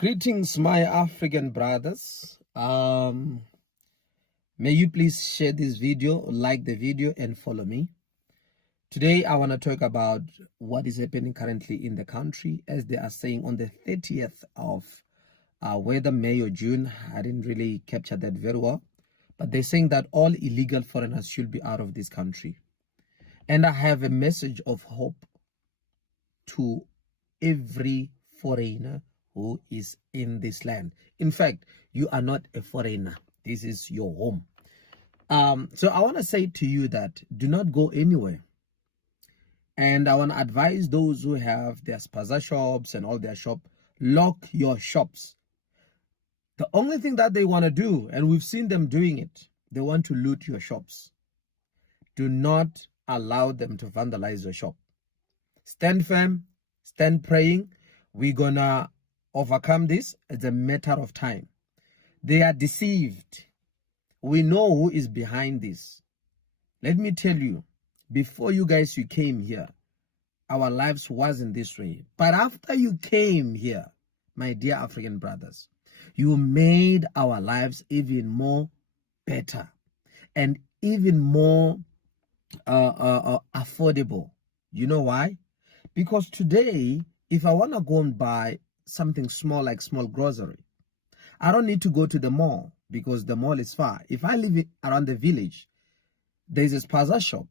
Greetings, my African brothers. May you please share this video, like the video, and follow me. Today, I want to talk about what is happening currently in the country, as they are saying on the 30th of whether May or June. I didn't really capture that very well, but they're saying that all illegal foreigners should be out of this country. And I have a message of hope to every foreigner who is in this land. In fact, you are not a foreigner. This is your home. So I want to say to you that do not go anywhere. And I want to advise those who have their spaza shops and all their shop, lock your shops. The only thing that they want to do, and we've seen them doing it, they want to loot your shops. Do not allow them to vandalize your shop. Stand firm, stand praying. We're gonna overcome this. It's a matter of time. They are deceived. We know who is behind this. Let me tell you, before you came here, our lives wasn't this way. But after you came here, my dear African brothers, you made our lives even more better and even more affordable. You know why? Because today, if I want to go and buy something small like small grocery, I don't need to go to the mall because the mall is far. If I live around the village, there's a spaza shop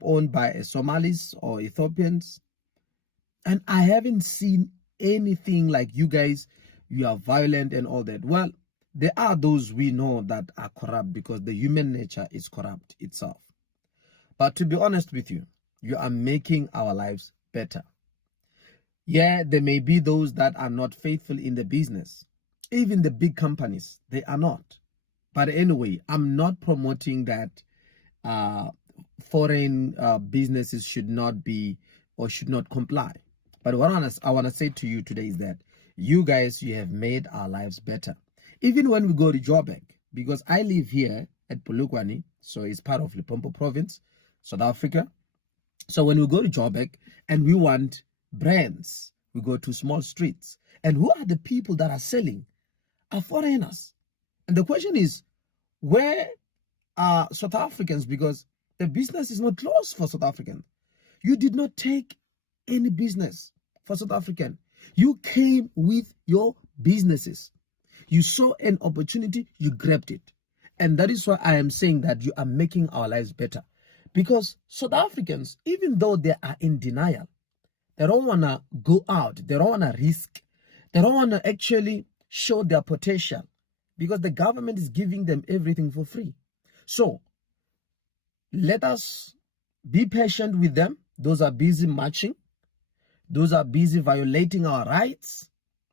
owned by Somalis or Ethiopians. And I haven't seen anything like you guys, you are violent and all that. Well, there are those we know that are corrupt because the human nature is corrupt itself. But to be honest with you, you are making our lives better. Yeah, there may be those that are not faithful in the business. Even the big companies, they are not. But anyway, I'm not promoting that foreign businesses should not be or should not comply. But what I want to say to you today is that you guys, you have made our lives better. Even when we go to Joburg, because I live here at Polokwane, so it's part of Limpopo province, South Africa. So when we go to Joburg and we want brands, we go to small streets. And who are the people that are selling? Are foreigners. And the question is, where are South Africans? Because the business is not closed for South Africans. You did not take any business for South African. You came with your businesses. You saw an opportunity, you grabbed it. And that is why I am saying that you are making our lives better. Because South Africans, even though they are in denial, they don't want to go out. They don't want to risk. They don't want to actually show their potential because the government is giving them everything for free. So let us be patient with them. Those are busy marching. Those are busy violating our rights.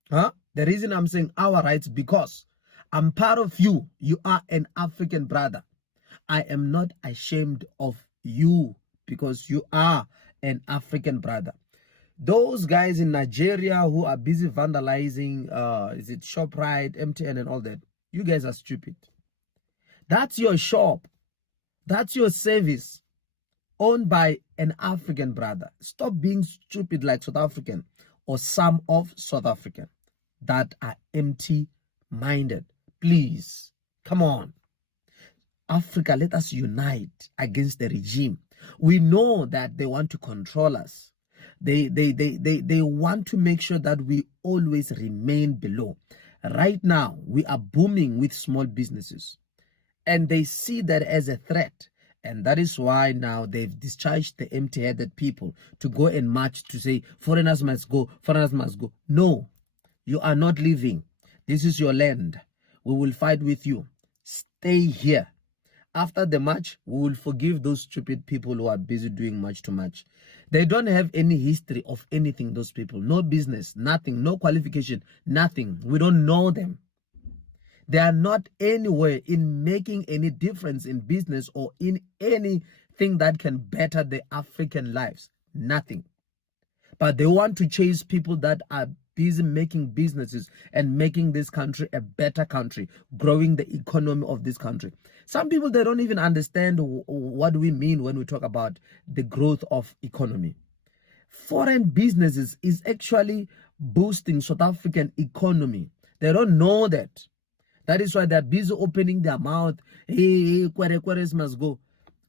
The reason I'm saying our rights, because I'm part of you. You are an African brother. I am not ashamed of you because you are an African brother. Those guys in Nigeria who are busy vandalizing, is it ShopRite, MTN and all that, you guys are stupid. That's your shop. That's your service owned by an African brother. Stop being stupid like South African or some of South African that are empty-minded. Please, come on. Africa, let us unite against the regime. We know that they want to control us. They want to make sure that we always remain below. Right now, we are booming with small businesses. And they see that as a threat. And that is why now they've discharged the empty-headed people to go and march to say, foreigners must go, foreigners must go. No, you are not leaving. This is your land. We will fight with you. Stay here. After the march, we will forgive those stupid people who are busy doing much too much. They don't have any history of anything, those people. No business, nothing, no qualification, nothing. We don't know them. They are not anywhere in making any difference in business or in anything that can better the African lives. Nothing. But they want to chase people that are busy making businesses and making this country a better country, growing the economy of this country. Some people, they don't even understand what we mean when we talk about the growth of economy. Foreign businesses is actually boosting South African economy. They don't know that. That is why they're busy opening their mouth. Hey, Kwere Kweres must go.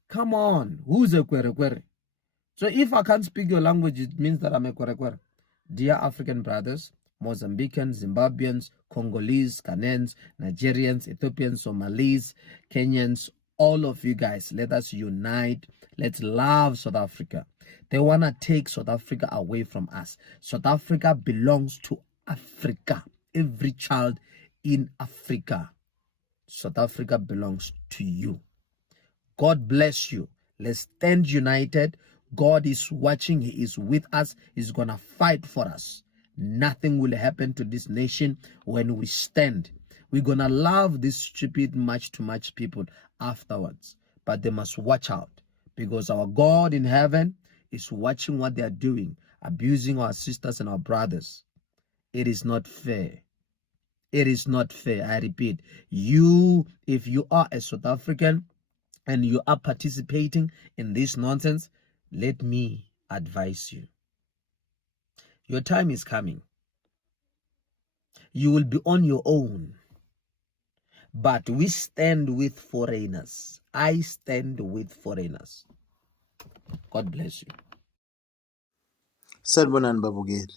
Come on, who's a Kwere Kwere? So if I can't speak your language, it means that I'm a Kwere Kwere. Dear African brothers, Mozambicans, Zimbabweans, Congolese, Ghanaians, Nigerians, Ethiopians, Somalis, Kenyans, all of you guys, let us unite. Let's love South Africa. They want to take South Africa away from us. South Africa belongs to Africa. Every child in Africa. South Africa belongs to you. God bless you. Let's stand united. God is watching. He is with us. He's going to fight for us. Nothing will happen to this nation when we stand. We're going to love these stupid match-to-match people afterwards. But they must watch out, because our God in heaven is watching what they are doing, abusing our sisters and our brothers. It is not fair. It is not fair. I repeat, if you are a South African and you are participating in this nonsense, let me advise you. Your time is coming. You will be on your own. But we stand with foreigners. I stand with foreigners. God bless you. Sanibonani babukeli.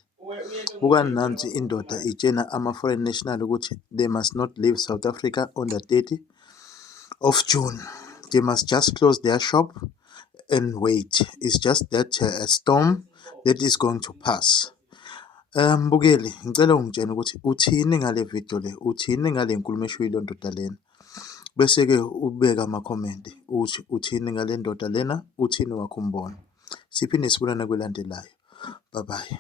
Bukani nansi indoda itshena ama-foreign national ukuthi they must not leave South Africa on the 30th of June. They must just close their shop and wait. It's just that a storm that is going to pass. Mbukeli, ngicela ungitshene ukuthi uthini ngale video le, uthini ngale nkulumo eshiwo ndoda lena. Bese-ke ubeka ama-comment uthi uthini ngale ndoda lena, uthini wakho umbono. Siphinde sibonane kwelandelayo. Bye bye.